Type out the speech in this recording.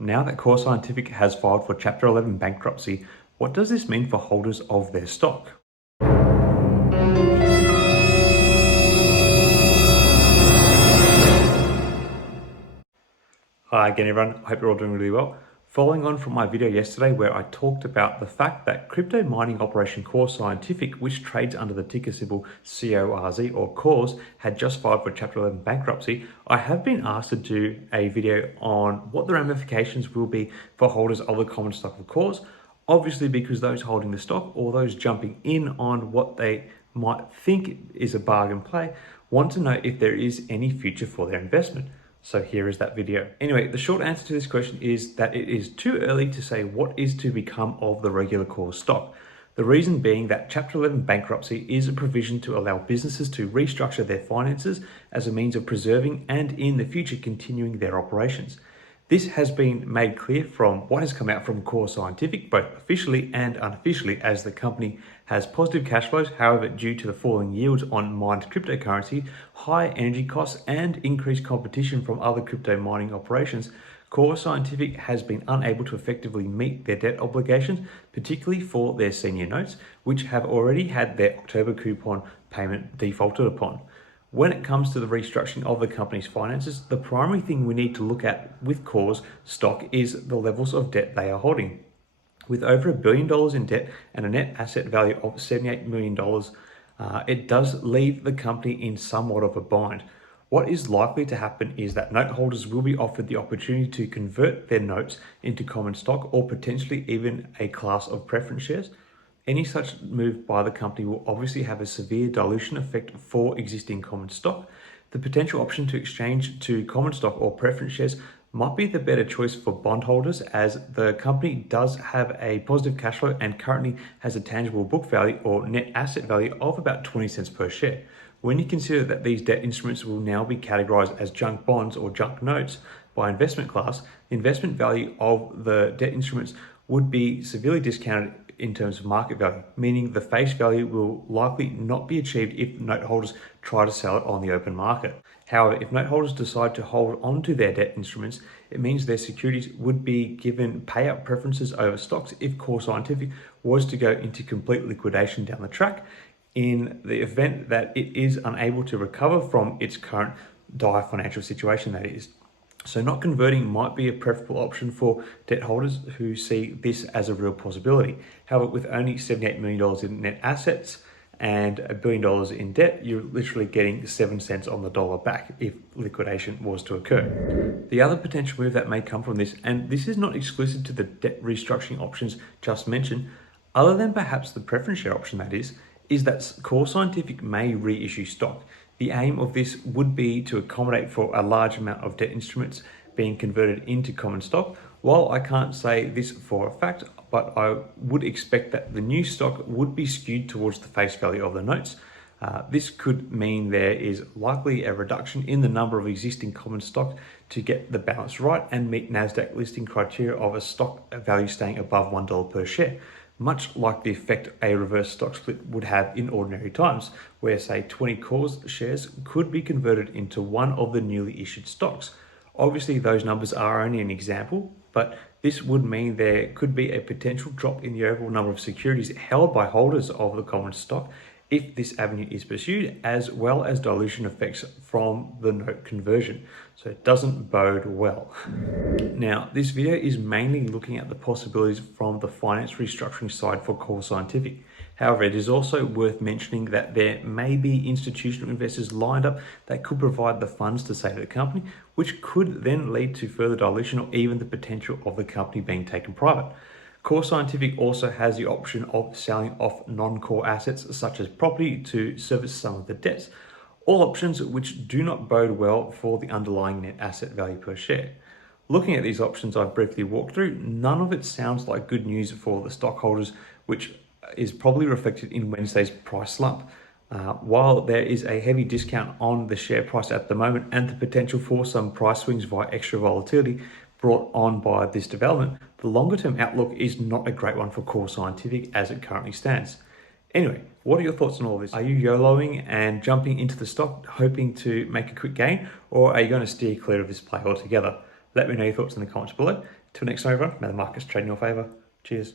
Now that CORZ Scientific has filed for Chapter 11 bankruptcy, what does this mean for holders of their stock? Hi again everyone, I hope you're all doing really well. Following on from my video yesterday where I talked about the fact that crypto mining operation CORZ Scientific, which trades under the ticker symbol CORZ or CORZ, had just filed for Chapter 11 bankruptcy, I have been asked to do a video on what the ramifications will be for holders of the common stock of CORZ, obviously because those holding the stock or those jumping in on what they might think is a bargain play want to know if there is any future for their investment. So here is that video. Anyway, the short answer to this question is that it is too early to say what is to become of the regular CORZ stock. The reason being that Chapter 11 bankruptcy is a provision to allow businesses to restructure their finances as a means of preserving and in the future continuing their operations. This has been made clear from what has come out from CORZ Scientific, both officially and unofficially, as the company has positive cash flows. However, due to the falling yields on mined cryptocurrency, high energy costs, and increased competition from other crypto mining operations, CORZ Scientific has been unable to effectively meet their debt obligations, particularly for their senior notes, which have already had their October coupon payment defaulted upon. When it comes to the restructuring of the company's finances, the primary thing we need to look at with CORZ stock is the levels of debt they are holding. With over $1 billion in debt and a net asset value of $78 million, it does leave the company in somewhat of a bind. What is likely to happen is that note holders will be offered the opportunity to convert their notes into common stock or potentially even a class of preference shares. Any such move by the company will obviously have a severe dilution effect for existing common stock. The potential option to exchange to common stock or preference shares might be the better choice for bondholders, as the company does have a positive cash flow and currently has a tangible book value or net asset value of about 20 cents per share. When you consider that these debt instruments will now be categorized as junk bonds or junk notes by investment class, the investment value of the debt instruments would be severely discounted in terms of market value, meaning the face value will likely not be achieved if note holders try to sell it on the open market. However, if note holders decide to hold onto their debt instruments, it means their securities would be given payout preferences over stocks if CORZ Scientific was to go into complete liquidation down the track, in the event that it is unable to recover from its current dire financial situation, that is. So not converting might be a preferable option for debt holders who see this as a real possibility. However, with only $78 million in net assets and $1 billion in debt, you're literally getting 7 cents on the dollar back if liquidation was to occur. The other potential move that may come from this, and this is not exclusive to the debt restructuring options just mentioned, other than perhaps the preference share option that is that CORZ Scientific may reissue stock. The aim of this would be to accommodate for a large amount of debt instruments being converted into common stock. While I can't say this for a fact, but I would expect that the new stock would be skewed towards the face value of the notes. This could mean there is likely a reduction in the number of existing common stock to get the balance right and meet NASDAQ listing criteria of a stock value staying above $1 per share. Much like the effect a reverse stock split would have in ordinary times, where say 20 CORZ shares could be converted into one of the newly issued stocks. Obviously those numbers are only an example, but this would mean there could be a potential drop in the overall number of securities held by holders of the common stock if this avenue is pursued, as well as dilution effects from the note conversion. So it doesn't bode well. Now, this video is mainly looking at the possibilities from the finance restructuring side for CORZ Scientific. However, it is also worth mentioning that there may be institutional investors lined up that could provide the funds to save the company, which could then lead to further dilution or even the potential of the company being taken private. CORZ Scientific also has the option of selling off non-core assets such as property to service some of the debts, all options which do not bode well for the underlying net asset value per share. Looking at these options I've briefly walked through, none of it sounds like good news for the stockholders, which is probably reflected in Wednesday's price slump. While there is a heavy discount on the share price at the moment and the potential for some price swings via extra volatility brought on by this development, the longer term outlook is not a great one for CORZ Scientific as it currently stands. Anyway, what are your thoughts on all this? Are you YOLOing and jumping into the stock hoping to make a quick gain, or are you going to steer clear of this play altogether? Let me know your thoughts in the comments below. Till next time, everyone, may the markets trade in your favour. Cheers.